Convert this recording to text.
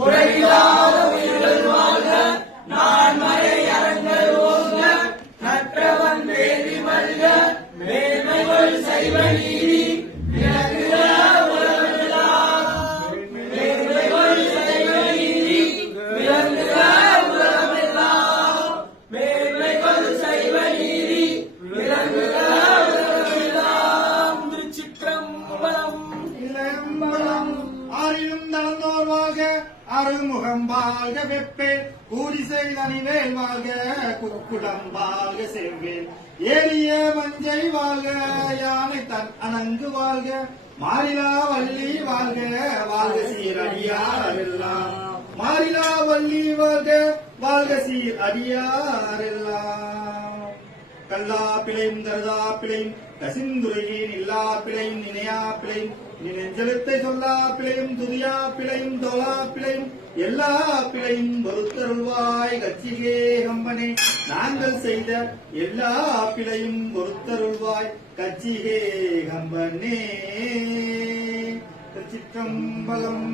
குறையில்லாத உயிர்கள் வாழ்க, நான்மறை அறங்கள் ஓங்க, நற்றவன் வேதி மல்க, மேன்மைகள் சைவ நீதி விளங்குக உலகமெல்லாம். மேன்மைகள் சைவ நீதி விளங்குக உலகமெல்லாம். மேன்மைகள் சைவ நீதி விளங்குக உலகமெல்லாம். திருச்சிற்றம்பலம். இளம்பலம் ஆறிலும் நடந்தோர் வாழ்க, அருள்முகம் வாழ்க வெப்பே, கூரிசை தனிவேல் வாழ்க, குக்குடம் வாழ்க செவ்வேல், ஏறிய மஞ்சை வாழ்க, யானை தன் அணங்கு வாழ்க, மாறிலா வள்ளி வாழ்க, வாழ்க சீர் அடியாரெல்லாம். மாறிலா வள்ளி வாழ்க, வாழ்க சீர் அடியாரெல்லாம். கல்லா பிழையும் கருதா பிழையும் கசிந்துரையேன் இல்லா பிழையும் நினையா பிழையும் நினைஞ்செழுத்தை சொல்லா பிழையும் துதியா பிழையும் தோலா பிழையும் எல்லா பிழையும் பொறுத்தருள்வாய் கச்சிகே கம்பனே, நாங்கள் செய்த எல்லா பிழையும் பொறுத்தருள்வாய் கச்சிகே கம்பனே. திருச்சிற்றம்பலம்.